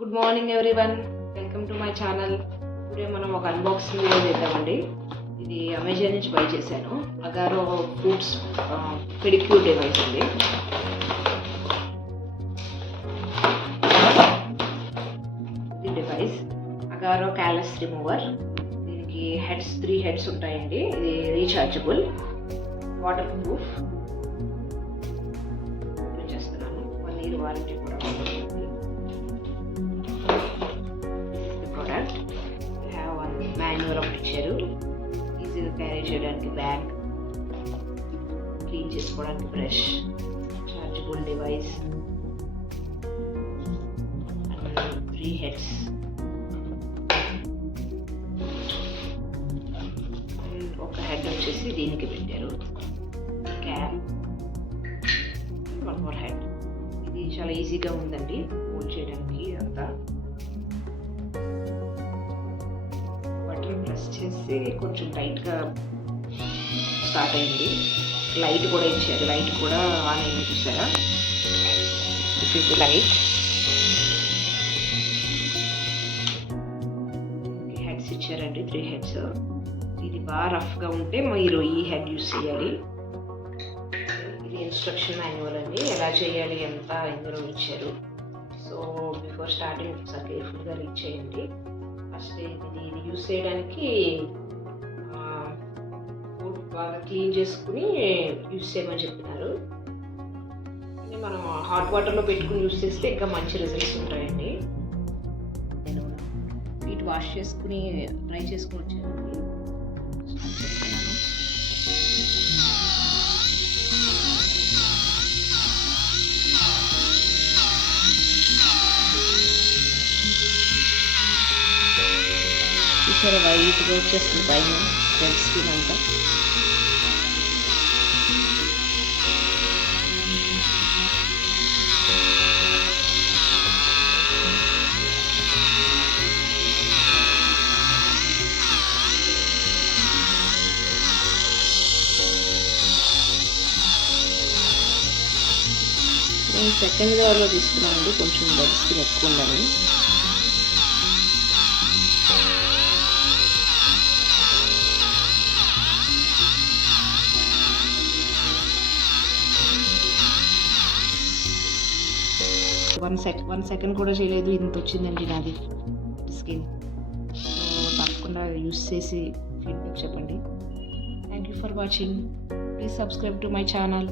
Good morning everyone, welcome to my channel. Today మనం ఒక unboxing video చేద్దామండి. ఇది అమెజాన్ నుంచి బై చేశాను. అగారో ఫుడ్స్ పెడిక్యూర్ డివైస్ అండి. ఇది డివైస్ అగారో క్యాలస్ రిమూవర్. దీనికి హెడ్స్ 3 హెడ్స్ ఉంటాయండి. ఇది రీఛార్జబుల్, వాటర్ ప్రూఫ్. చేస్తున్నాను, 1 year వారంటీ కూడా ఉంటుంది. మాన్యువల్ ఒకటి ఇచ్చారు. ఈజీగా క్యారీ చేయడానికి బ్యాగ్, క్లీన్ చేసుకోవడానికి బ్రష్, చార్జబుల్ డివైస్, 3 హెడ్స్, ఒక హెడ్ వచ్చేసి దీనికి పెట్టారు, క్యాప్, 1 more హెడ్. ఇది చాలా ఈజీగా ఉందండి హోల్డ్ చేయడానికి. అంతా ప్రెస్ చేసి కొంచెం టైట్గా స్టార్ట్ అయింది. లైట్ కూడా ఇచ్చారు, లైట్ కూడా ఆన్ అయింది, చూసారా? This is light. హెడ్స్ ఇచ్చారండి, 3 హెడ్స్. ఇది బాగా రఫ్గా ఉంటే మీరు ఈ హెడ్ యూస్ చేయాలి. ఇది ఇన్స్ట్రక్షన్ మాన్యువల్ అండి, ఎలా చేయాలి ఎంత ఇందులో ఇచ్చారు. సో బిఫోర్ స్టార్టింగ్ ఒకసారి కేర్ఫుల్గా రీడ్ చేయండి. ఫస్ట్ ఇది యూస్ చేయడానికి ఫుడ్ బాగా క్లీన్ చేసుకుని యూస్ చేయమని చెప్పినారు. కానీ మనం హాట్ వాటర్లో పెట్టుకుని యూస్ చేస్తే ఇంకా మంచి రిజల్ట్స్ ఉంటాయండి. నేను ఫీట్ వాష్ చేసుకుని ట్రై చేసుకుని వచ్చానండి. చూసారా, వైట్గా వచ్చేస్తుంది పైన రెడ్ స్కిన్ అంతా. నేను సెకండ్ లెవెల్లో తీసుకున్నానండి, కొంచెం రెడ్ స్కిన్ ఎక్కువ ఉందని. వన్ సెకండ్ కూడా చేయలేదు, ఇంత వచ్చిందండి నాది స్కిన్. సో తప్పకుండా యూస్ చేసి ఫీడ్బ్యాక్ చెప్పండి. Thank you for watching. Please subscribe to my channel.